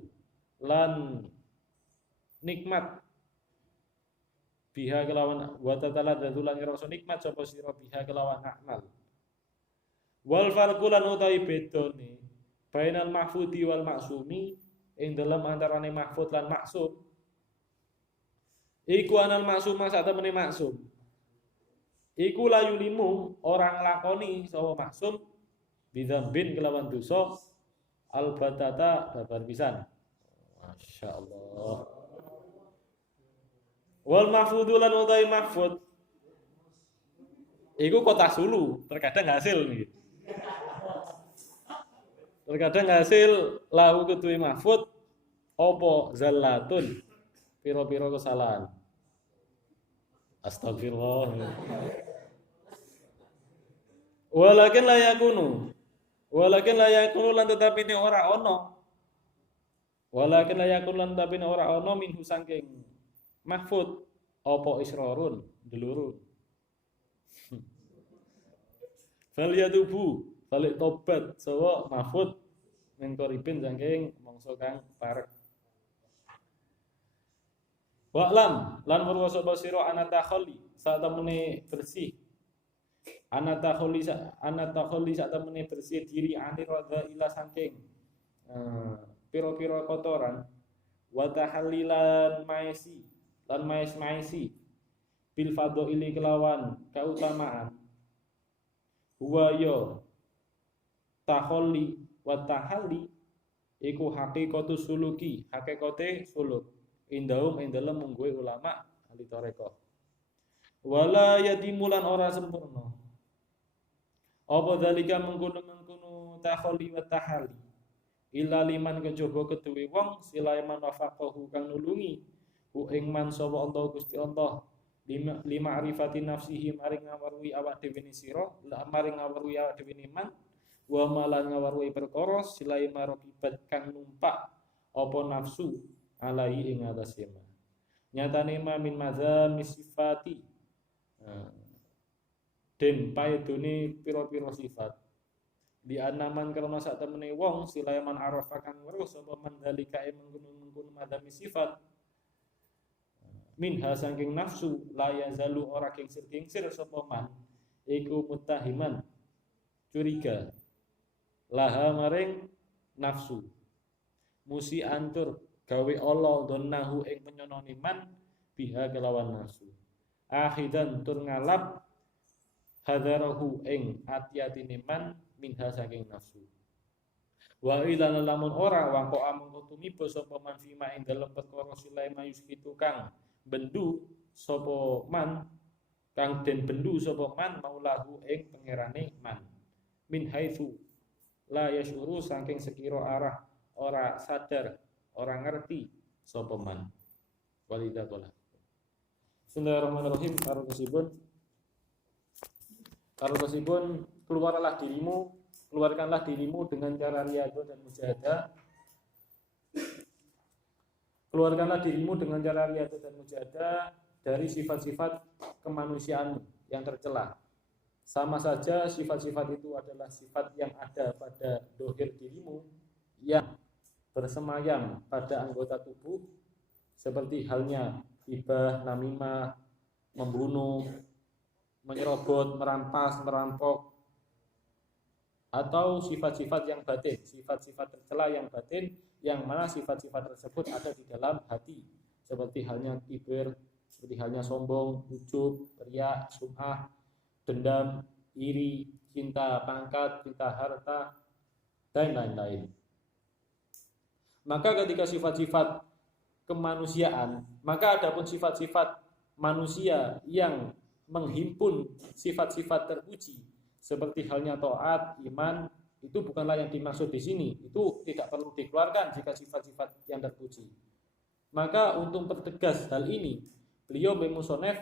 lan nikmat biha kelawan wa tataladzzu lan ngrasa nikmat sapa sira biha kelawan amal wal farqu lan utawi bedane bainal mahfudi wal maksumi ing dalam antarane mahfud lan maksum iku anal maksuma sak temene maksum iku layulimu orang lakoni sapa maksum bidzambin kelawan dosa albatata babar pisan masyaallah wal mahfudu lan utawi mahfud iku kota Sulu terkadang hasil nih terkadang hasil lahu ketui mahfud opo zallatun piro-piro kesalahan astagfirullah walakin la yakunu lan tetapi ini ora ono minhu saking mahfud opo israrun delurun fal yatubu balik tobat sawa mahfud mengkoripin saking mongso kang parek wa'lam lan weruh sapa sira anata kholli sak temene bersih anata kholli sak temene bersih diri anir radha ila saking pira-pira kotoran wa tahlilan maisi lan mais-maisi bil fadhaili kelawan kautamaan huwa yo taholli wa tahalli iku hakikatu suluki hakikate suluk indahum ing dalem mungguhe ulama ahli tarekah wala yatimulan ora sempurna apa dalika mengkono taholli wa tahalli illa liman kejaba keduwe wong silaiman wafaqahu kang nulungi hu ing man sapa Allah Gusti Allah lima arifati nafsihi maring ngawarui awak dhewe ni sira maring ngawarui awak dhewe ni man wa malan ngawarui perkara silai marokibat kang numpak apa nafsu alai ing atase ma nyatane ma min mazami sifati den paedone pira-pira sifat di anaman karena sak temene wong silai man arafa kang weruh sapa mandalika mengkono mazami sifat minha saking nafsu la yazalu ora kingsir sapa man iku mutahiman curiga laha maring nafsu musi antur gawe Allah donahu ing penyonone man biha kelawan nafsu akhidan tur ngalap hadarahu ing ati-atine man minha saking nafsu wa ilana lamun ora wangko amung tumiba sapa man fima ing dalem perkara sulaiman yuskitu kang bendu sapa man kang den bendu sapa man maulahu ing pangerane man min haitsu la yasyuru saking sekira arah ora sadar ora ngerti sapa man walidaqala Bismillahirrahmanirrahim karosipun keluarkanlah dirimu dengan cara riyadhah dan mujahadah dari sifat-sifat kemanusiaan yang tercela. Sama saja sifat-sifat itu adalah sifat yang ada pada dohir dirimu yang bersemayam pada anggota tubuh seperti halnya hibah, namimah, membunuh, menyerobot, merampas, merampok, atau sifat-sifat yang batin, sifat-sifat tercela yang batin yang mana sifat-sifat tersebut ada di dalam hati seperti halnya kibir, seperti halnya sombong, ujub, riya, sum'ah, dendam, iri, cinta pangkat, cinta harta, dan lain-lain. Maka ketika sifat-sifat kemanusiaan, maka adapun sifat-sifat manusia yang menghimpun sifat-sifat terpuji seperti halnya taat, iman, itu bukanlah yang dimaksud di sini. Itu tidak perlu dikeluarkan jika sifat-sifat yang terpuji. Maka untuk mempertegas hal ini, beliau bermusonef,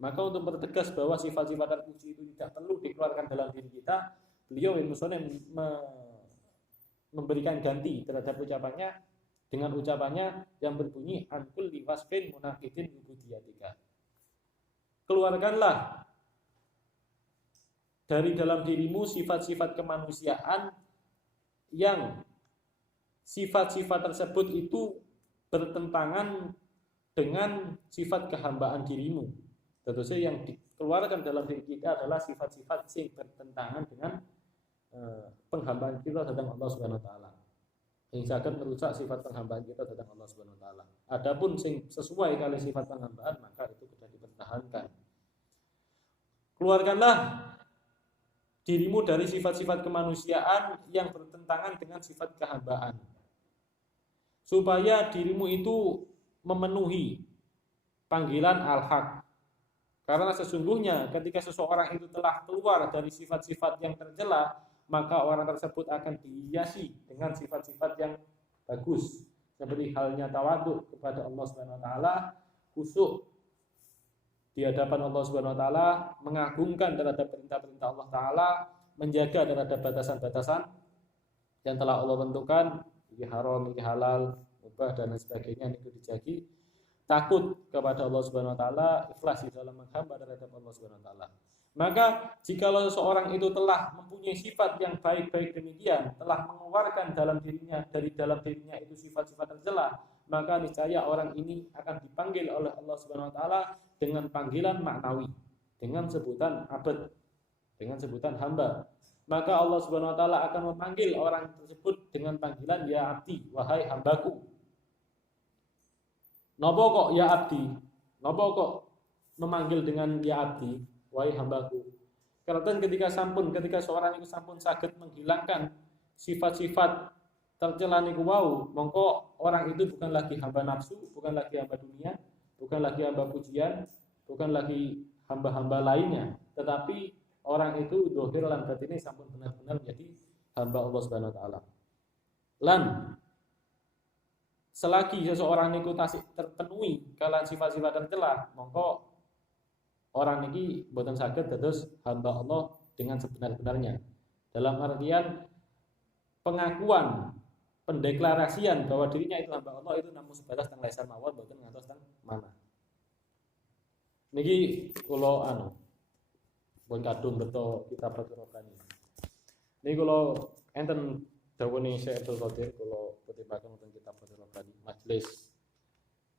maka untuk mempertegas bahwa sifat-sifat terpuji itu tidak perlu dikeluarkan dalam diri kita, beliau bermusonef memberikan ganti terhadap ucapannya dengan ucapannya yang berbunyi ankul liwasfin munafidin ubudiyatika. Keluarkanlah dari dalam dirimu sifat-sifat kemanusiaan yang sifat-sifat tersebut itu bertentangan dengan sifat kehambaan dirimu. Tentu saja yang dikeluarkan dalam diri kita adalah sifat-sifat yang bertentangan dengan penghambaan kita tentang Allah Subhanahu wa taala. Yang akan merusak sifat penghambaan kita tentang Allah Subhanahu wa taala. Adapun sing sesuai kali sifat penghambaan maka itu sudah dipertahankan. Keluarkanlah dirimu dari sifat-sifat kemanusiaan yang bertentangan dengan sifat kehambaan, supaya dirimu itu memenuhi panggilan al-haq. Karena sesungguhnya ketika seseorang itu telah keluar dari sifat-sifat yang tercela, maka orang tersebut akan dihiasi dengan sifat-sifat yang bagus, seperti halnya tawadhu kepada Allah Subhanahu wa taala, khusyuk di hadapan Allah Subhanahu wa taala, mengagungkan terhadap perintah-perintah Allah taala, menjaga terhadap batasan-batasan yang telah Allah tentukan, ini haram, ini halal, mubah dan lain sebagainya, itu dijagi, takut kepada Allah Subhanahu wa taala, ikhlas di dalam menghamba terhadap Allah Subhanahu wa taala. Maka jikalau seseorang itu telah mempunyai sifat yang baik-baik demikian, telah mengeluarkan dari dalam dirinya itu sifat-sifat tercela, maka niscaya orang ini akan dipanggil oleh Allah Subhanahu wa taala dengan panggilan maknawi, dengan sebutan abad, dengan sebutan hamba. Maka Allah Subhanahu wa taala akan memanggil orang tersebut dengan panggilan ya abdi, wahai hambaku. Napa kok ya abdi? Napa kok memanggil dengan ya abdi, wahai hambaku? Karena ketika seorang itu sampun saged menghilangkan sifat-sifat tercela niku wau, mongko orang itu bukan lagi hamba nafsu, bukan lagi hamba dunia, bukan lagi hamba pujian, bukan lagi hamba-hamba lainnya, tetapi orang itu dohir lan batin ini sampun benar-benar menjadi hamba Allah Subhanahu wa taala. Lan selagi seseorang niku tasik terpenuhi kalian sifat-sifat tercela, mongko orang niki boten saged dados hamba Allah dengan sebenar-benarnya. Dalam artian pengakuan, pendeklarasian bahwa dirinya itu hamba Allah itu namun sebatas teng lesan mawon, boten ngantos teng mana. Niki kula pun kadung beto kita perkirakan. Niki kula enten dawuhe Syekh Abdul Qadir kula kutipaken wonten kitab perkirakan majelis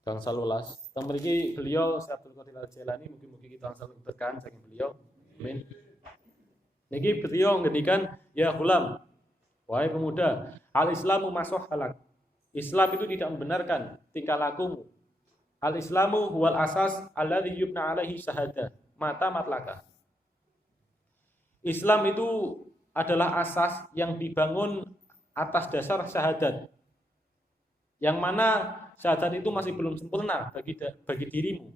gangsal 11. Teng mriki beliau Syekh Abdul Qadir Al-Jailani mugi-mugi kita langsung berkahan saking beliau. Amin. Niki beliau ngendikan, ya gulam, wahai pemuda, al-islamu masah halak. Islam itu tidak membenarkan tingkah lakumu. Al-islamu huwal asas alladzi yubna alaihi syahadah. Mata matlaka. Islam itu adalah asas yang dibangun atas dasar syahadat. Yang mana syahadat itu masih belum sempurna bagi dirimu.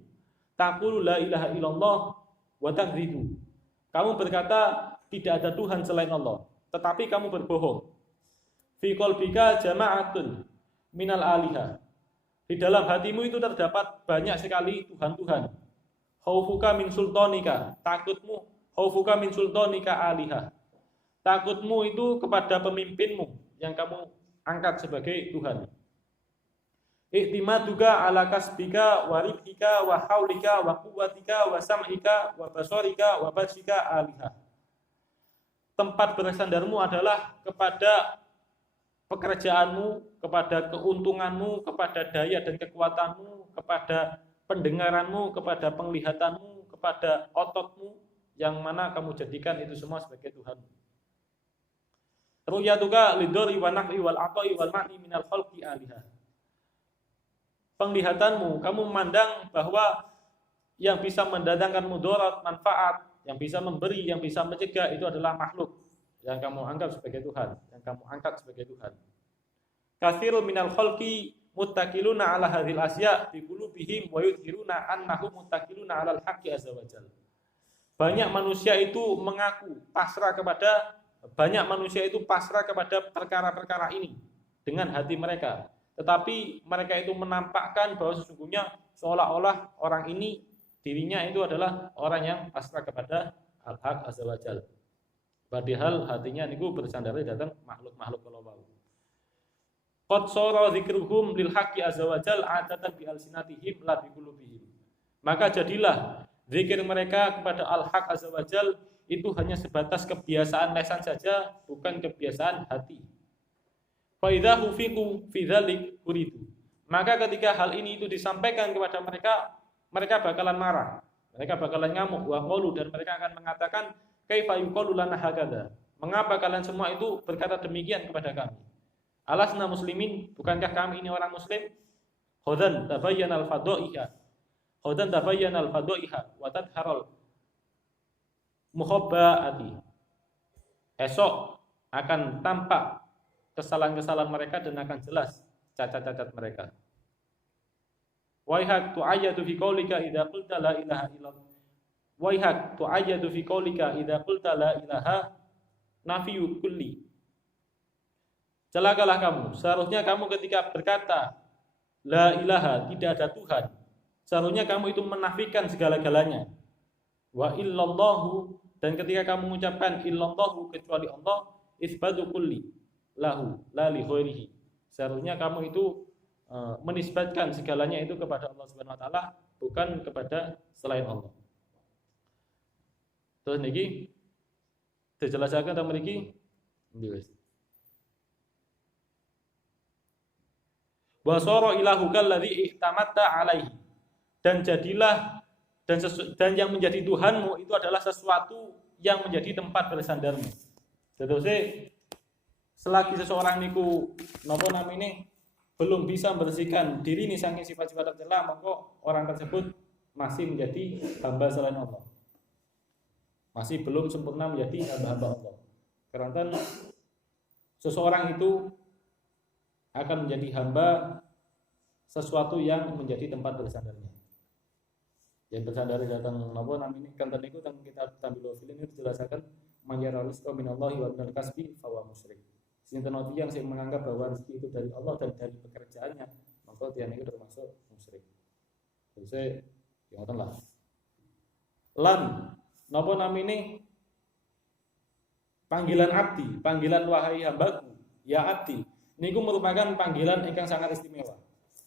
Taqulu la ilaha illallah wa takdzibu. Kamu berkata tidak ada Tuhan selain Allah, tetapi kamu berbohong. Fi qalbika jama'atun minal aliha. Di dalam hatimu itu terdapat banyak sekali Tuhan-Tuhan. Khaufuka min sultanika, takutmu, khaufuka min sultanika aliha. Takutmu itu kepada pemimpinmu yang kamu angkat sebagai Tuhan. I'timaduka ala kasbika wa ribhika wa haulika wa quwwatika wa sam'ika wa basarika wa basika aliha. Tempat bersandarmu adalah kepada pekerjaanmu, kepada keuntunganmu, kepada daya dan kekuatanmu, kepada pendengaranmu, kepada penglihatanmu, kepada ototmu, yang mana kamu jadikan itu semua sebagai Tuhan. Ru'yatuka lidori wa naf'i wal aqai wal ma'i minal khalqi aliha. penglihatanmu, kamu memandang bahwa yang bisa mendatangkan mudarat, manfaat, yang bisa memberi, yang bisa mencegah itu adalah makhluk yang kamu anggap sebagai Tuhan, yang kamu angkat sebagai Tuhan. Katsirun minal khalqi muttaqiluna ala hadhil asya bi qulubihim wa yudhiruna annahum muttaqiluna alal haqqi azza wajalla. Banyak manusia itu mengaku pasrah kepada perkara-perkara ini dengan hati mereka. Tetapi mereka itu menampakkan bahwa sesungguhnya seolah-olah orang ini dirinya itu adalah orang yang pasrah kepada al-haq azza wajalla. Padahal hatinya niku bersandar datang makhluk-makhluk kalau. Qad sara dzikruhum lil haqqi azza wajalla adatan bi alsinatihim la bi qulubihim. Maka jadilah zikir mereka kepada al-haq azza wajalla itu hanya sebatas kebiasaan lisan saja, bukan kebiasaan hati. Fa idza hufiqu fi dzalik uridu. Maka ketika hal ini itu disampaikan kepada mereka, mereka bakalan marah, mereka bakalan ngamuk, wa qalu, dan mereka akan mengatakan kaifa yuqalu lana hakadha. Mengapa kalian semua itu berkata demikian kepada kami? Alasna muslimin, bukankah kami ini orang muslim? Khodan tabayyana al-fadha'iha wa tadharal muhabba'ati. Esok akan tampak kesalahan-kesalahan mereka dan akan jelas cacat-cacat mereka. Waihak tu'ayyadu fi qaulika idza qulta la ilaha illallah. Waihak tu'ayyadu fi qaulika idza qulta la ilaha nafiyu kulli. Celakalah kamu, seharusnya kamu ketika berkata la ilaha, tidak ada Tuhan, seharusnya kamu itu menafikan segala-galanya. Wa illallahu, dan ketika kamu mengucapkan illallahu, kecuali Allah, isbatu kulli lahu la li ghairihi, seharusnya kamu itu menisbatkan segalanya itu kepada Allah Subhanahu wa taala, bukan kepada selain Allah. Terus niki dijelaskan tentang mriki nggih wis. Wa sara ilahuka alladzi ihtamatta alaihi, dan jadilah dan yang menjadi Tuhanmu itu adalah sesuatu yang menjadi tempat bersandarmu. Jadi selagi seseorang niku napa namine belum bisa membersihkan diri ini saking sifat-sifat tercela, maka orang tersebut masih menjadi hamba selain Allah. Masih belum sempurna menjadi hamba-hamba Allah. Karena seseorang itu akan menjadi hamba sesuatu yang menjadi tempat bersandarnya. Yang bersandar datang napa namine kanten niku teng kitab Tambilul Film itu dijelaskan manyarawis minallahi wa minal kasbi fa musyrik. Sinten yang sing menganggap bahwa rezeki itu dari Allah dan dari pekerjaannya, maka dia niku termasuk musyrik. Terus ya ngoten lah. Lan napa namine panggilan abdi, panggilan wahai hambaku, ya abdi, niku merupakan panggilan ingkang sangat istimewa.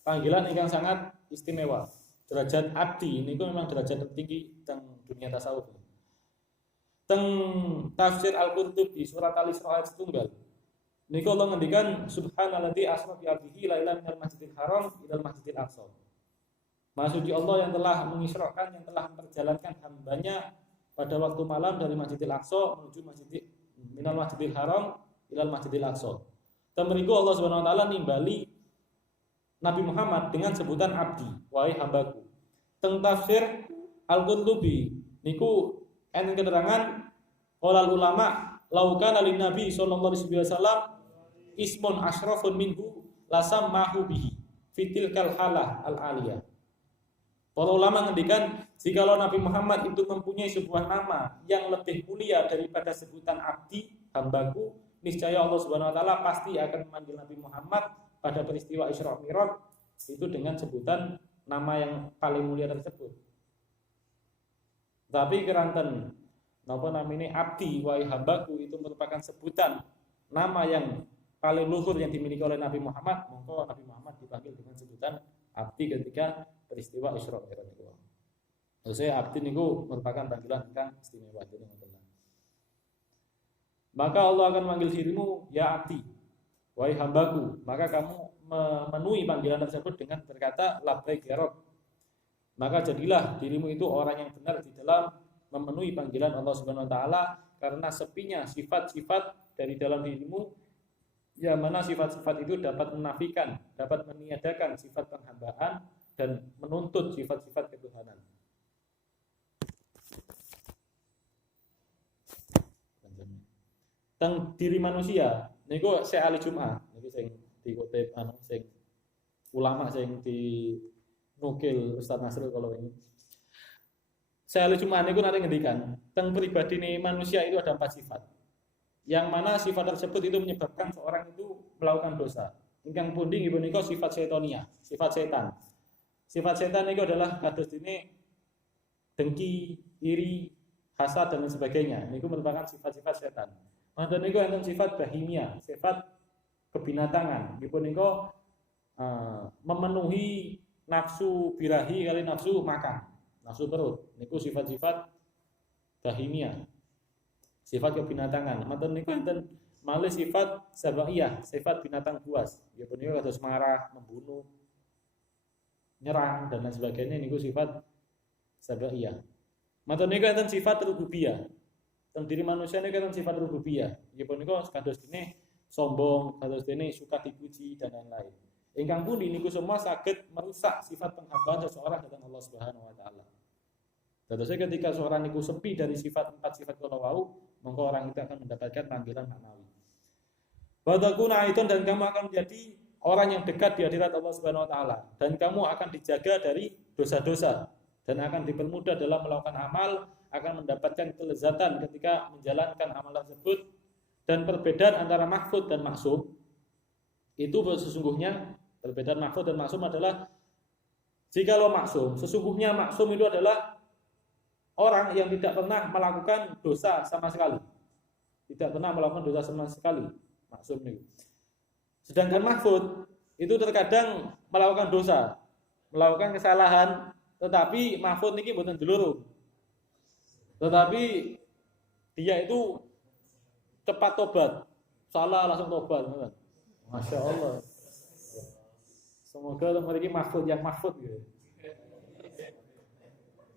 Panggilan ingkang sangat istimewa. Derajat abdi niku memang derajat tertinggi teng dunia tasawuf. Teng tafsir Al-Qurtubi surat Al-Isra ayat 1 niku Allah ngendikan subhanalladzi asra bi abdihi lailan minal masjidil haram ilal masjidil aqsa. Maha suci Allah yang telah mengisrakan, yang telah memperjalankan hambanya pada waktu malam dari Masjidil Aqsa menuju minal masjidil haram ilal masjidil aqsa. Temeriku Allah Subhanahu wa taala nimbali Nabi Muhammad dengan sebutan abdi, wahai hambaku. Teng tafsir Al-Qurtubi niku enten keterangan qaulal ulama laukana lin nabi sallallahu alaihi wasallam ismun asyrafun minhu lasammahu bihi fitilkal halah al-aliyah. Para ulama ngendikan jikalau Nabi Muhammad itu mempunyai sebuah nama yang lebih mulia daripada sebutan abdi, hambaku, niscaya Allah Subhanahu wa taala pasti akan memanggil Nabi Muhammad pada peristiwa Isra Mi'raj itu dengan sebutan nama yang paling mulia tersebut. Tapi keranten napa namine abdi wahai hambaku itu merupakan sebutan nama yang paling luhur yang dimiliki oleh Nabi Muhammad, maka Nabi Muhammad dipanggil dengan sebutan abdi ketika peristiwa Isra Mi'raj itu. Maksudnya abdi niku merupakan panggilan yang istimewa. Maka Allah akan memanggil dirimu ya abdi, wahai hambaku, maka kamu memenuhi panggilan tersebut dengan berkata labbaik ya Rabb. Maka jadilah dirimu itu orang yang benar di dalam memenuhi panggilan Allah Subhanahu wa taala, karena sepinya sifat-sifat dari dalam dirimu yang mana sifat-sifat itu dapat menafikan, dapat meniadakan sifat penghambaan dan menuntut sifat-sifat ketuhanan. Tentang diri manusia, niku saya ahli Jum'ah, niku sing dikutip sing ulama sing dinukil Ustaz Nasrul kalau ini. Saya ahli Jum'ah niku nanti ngendikan, tentang pribadi ini manusia itu ada 4 sifat. Yang mana sifat tersebut itu menyebabkan seorang itu melakukan dosa. Ingkang pundi nggih punika sifat setonia, sifat setan. Sifat setan itu adalah kados ini dengki, iri, hasad dan lain sebagainya. Niku merupakan sifat-sifat setan. Manten niku enten sifat bahimia, sifat kebinatangan. Nggih punika memenuhi nafsu birahi kali nafsu makan, nafsu perut. Niku sifat-sifat bahimia. Sifat kebinatangan. Manten niku enten malih sifat sabaiyah, sifat binatang buas. Ya punika kados marah, membunuh, nyerang dan lain sebagainya niku sifat sabaiyah. Manten niku enten sifat rububiyah. Teng diri manusia niku enten sifat rububiyah. Ya punika kados dene sombong, kados dene suka dipuji dan lain-lain. Ingkang pundi niku semua saged merusak sifat penghambaan seseorang dhateng Allah Subhanahu wa taala. Dadosnya ketika seorang niku sepi dari sifat 4 sifat kala wau, maka orang itu akan mendapatkan panggilan maknawi. Wadakuna itu dan kamu akan menjadi orang yang dekat di hadirat Allah Subhanahu wa taala dan kamu akan dijaga dari dosa-dosa dan akan dipermudah dalam melakukan amal, akan mendapatkan kelezatan ketika menjalankan amal tersebut. Dan perbedaan antara mahfud dan maksum itu sesungguhnya perbedaan mahfud dan maksum adalah jikalau maksum, sesungguhnya maksum itu adalah orang yang tidak pernah melakukan dosa sama sekali. Tidak pernah melakukan dosa sama sekali. Maksum ini. Sedangkan mahfud itu terkadang melakukan dosa, melakukan kesalahan, tetapi mahfud ini bukan deluru. Tetapi dia itu cepat tobat. Salah langsung tobat. Masya Allah. Semoga memiliki mahfud yang mahfud gitu.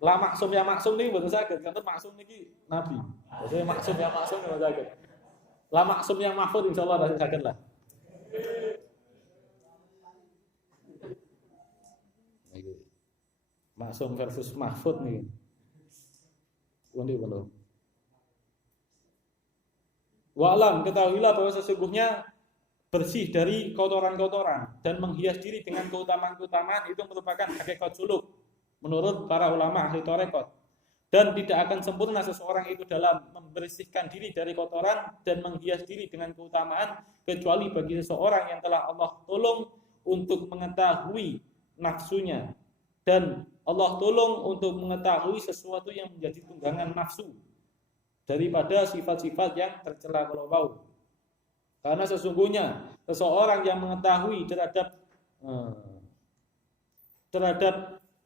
Lah maksum yang maksum ini betul sakit, karena maksum ini nabi. Jadi maksum yang maksum betul sakit. Lah maksum yang mahfud insya Allah masih sakit lah. Maksum versus mahfud nih. Undi belum. Wa'lam, ketahuilah bahwa sesungguhnya bersih dari kotoran-kotoran dan menghias diri dengan keutamaan-keutamaan itu merupakan hakikat suluk menurut para ulama ahli tarekat. Dan tidak akan sempurna seseorang itu dalam membersihkan diri dari kotoran dan menghias diri dengan keutamaan kecuali bagi seseorang yang telah Allah tolong untuk mengetahui nafsunya dan Allah tolong untuk mengetahui sesuatu yang menjadi tunggangan nafsu daripada sifat-sifat yang tercela kalau mau. Karena sesungguhnya seseorang yang mengetahui terhadap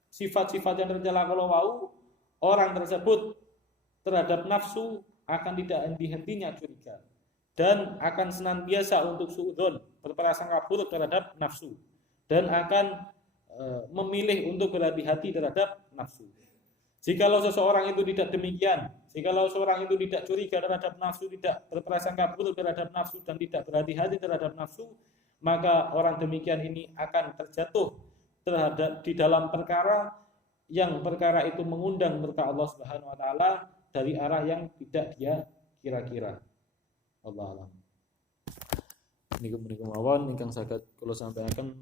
sifat-sifat yang tercela kalau mau, orang tersebut terhadap nafsu akan tidak henti-hentinya curiga dan akan senantiasa untuk suudzon, berprasangka buruk terhadap nafsu dan akan memilih untuk berhati-hati terhadap nafsu. Jikalau seseorang itu tidak demikian, jikalau seorang itu tidak curiga terhadap nafsu, tidak berprasangka buruk terhadap nafsu dan tidak berhati-hati terhadap nafsu, maka orang demikian ini akan terjatuh terhadap di dalam perkara yang perkara itu mengundang murka Allah Subhanahu wa taala dari arah yang tidak dia kira-kira. Allah alam. Niku mawon ingkang saged kula sampaikan.